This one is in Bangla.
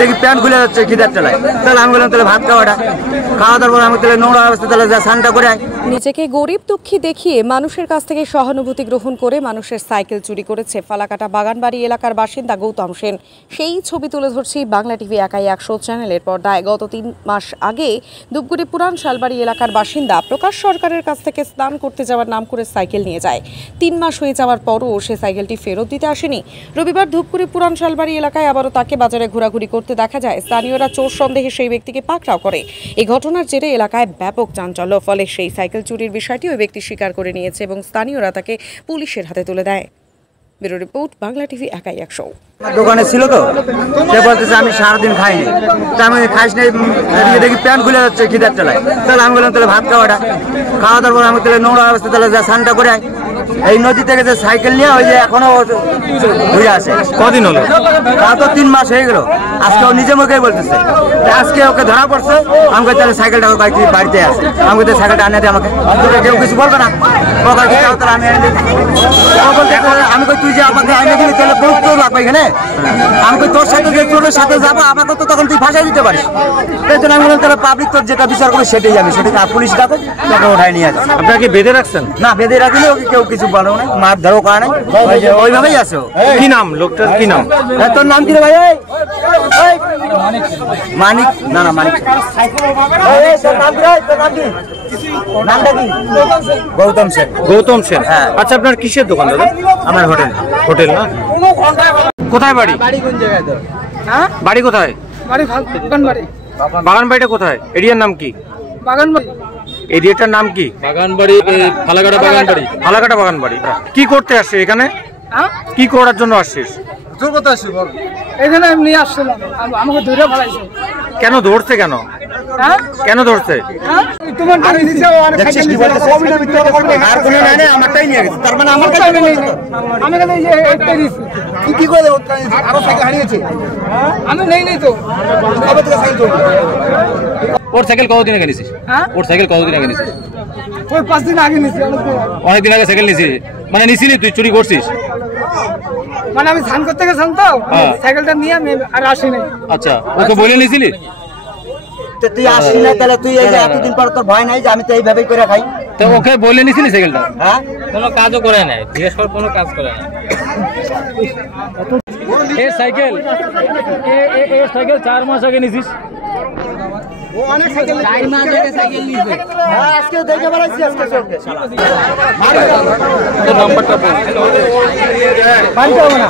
দেখি প্যান্ট খুলে যাচ্ছে খিদার চলায়। তাহলে আমি বললাম তাহলে ভাত খাওয়াটা খাওয়া দাওয়ার পর আমি তাহলে নোংরা অবস্থা তাহলে যা স্নানটা করে আয়। নিজেকে গরিব দুঃখী দেখিয়ে মানুষের কাছ থেকে সহানুভূতি গ্রহণ করে মানুষের সাইকেল চুরি করেছে ফালাকাটা বাগানবাড়ি এলাকার বাসিন্দা গৌতম সেন। সেই ছবি তুলে ধরছি বাংলা টিভি একাই 100 চ্যানেলের পর্দায়। গত 3 মাস আগে ধূপগুড়ি পুরান শালবাড়ি এলাকার বাসিন্দা প্রকাশ সরকারের কাছ থেকে স্নান করতে যাওয়ার নাম করে সাইকেল নিয়ে যায়। 3 মাস হয়ে যাওয়ার পরও সে সাইকেলটি ফেরত দিতে আসেনি। রবিবার ধূপগুড়ি পুরান শালবাড়ি এলাকায় আবারও তাকে বাজারে ঘোরাঘুরি করতে দেখা যায়। স্থানীয়রা চোর সন্দেহে সেই ব্যক্তিকে পাকড়াও করে। এই ঘটনার জেরে এলাকায় ব্যাপক চাঞ্চল্য। ফলে সেই সাইকেল চুরির বিষয়টি ওই ব্যক্তি স্বীকার করে নিয়েছে এবং স্থানীয়রা তাকে পুলিশের হাতে তুলে দেয়। ব্যুরো রিপোর্ট, বাংলা টিভি একাই 100। দোকানে ছিল তো, সে বলতেছে আমি সারাদিন খাইনি। তা আমি খাইস নাই, দেখি প্যান্ট খুলে যাচ্ছে খিদার চলায়। তাহলে আমি বললাম তাহলে ভাত খাওয়াটা খাওয়া দাওয়ার পর আমি তাহলে নোংরা অবস্থা তাহলে যা স্নানটা করে আয়। এই নদী থেকে যে সাইকেল নিয়ে ওই যে এখনো ঘুরে আসে। কদিন হলো? তা তো 3 মাস হয়ে গেল। আজকে ও নিজে মুখেই বলতেছে আজকে ওকে ধরা পড়ছে। আমাকে তাহলে সাইকেলটা বাড়িতে আছে, আমাকে সাইকেলটা আনে দিয়ে আমাকে কেউ কিছু বলবে না। আমি এনে দিই, আমি কই তুই যে আমাকে আনে দিবি তাহলে বহুত চোর লাগবে এখানে। আমি কই তোর সাথে যে চোরের সাথে যাবো আমাকে তো তখন তুই ফাঁসাই দিতে পারিস। এই জন্য আমি বললাম তাহলে পাবলিক তোর যেটা বিচার করবে সেটাই যাবে, সেটাকে পুলিশ ডাকো, তোকে ওঠাই নিয়ে আসে। আপনাকে বেঁধে রাখছেন? না, বেঁধে রাখিনি, ওকে কেউ কিছু বলো না, মার ধরো করা নাই, ওইভাবেই আছে। কি নাম লোকটার, কি নাম? তোর নাম কি রে ভাই? মানিক? না না, মানিক। গৌতম সেন। গৌতম সেন, আচ্ছা আপনার কিসের দোকান দাদা? আমার হোটেল। হোটেল না? কোথায় বাড়ি? বাড়ি কোথায়? বাগানবাড়িটা কোথায়? এরিয়ার নাম কি? এরিয়াটার নাম কি? বাগানবাড়ি, ফালাকাটা বাগানবাড়ি। ফালাকাটা বাগানবাড়ি। কি করতে আসছে এখানে? কি করার জন্য আসছিস? এখানে আমি নিয়ে আসছিলাম, আমাকে ধরে ফেলাইছে। কেন ধরছে? কেন কেন ধরছে? আমারটাই নিয়ে গেছে, তার মানে আমার কাছে আমি নেই নেই তো। ওর সাইকেল কতদিন আগে নিছিস? ওর সাইকেল কতদিন আগে নিছিস? ওই 5 দিন আগে নিছি। অনেকদিন আগে সাইকেল নিছিস মানে? নিছিলি তুই, চুরি করছিস? মানে আমি স্নান করতে গেছিলাম তো, সাইকেলটা নিয়ে আমি আর আসি নাই। আচ্ছা, ওকে বলে নিছিলি? তুই আসলি না তাহলে তুই এই যে এতদিন পর তোর ভয় নাই যে আমি তো এইভাবেই করে খাই? তো ওকে বলে নিছিলি সাইকেলটা? হ্যাঁ, কোনো কাজও করে নাই, জিজ্ঞেস কর, কোনো কাজ করে না। এই সাইকেল 4 মাস আগে নিছিস? ও অনেক সাইকেল 4 মাস আগে সাইকেল নিছে। হ্যাঁ, আজকে দেখে বেড়াইছি আজকে সবকে শালা। তোর নাম্বারটা বল। পানি পাবো না।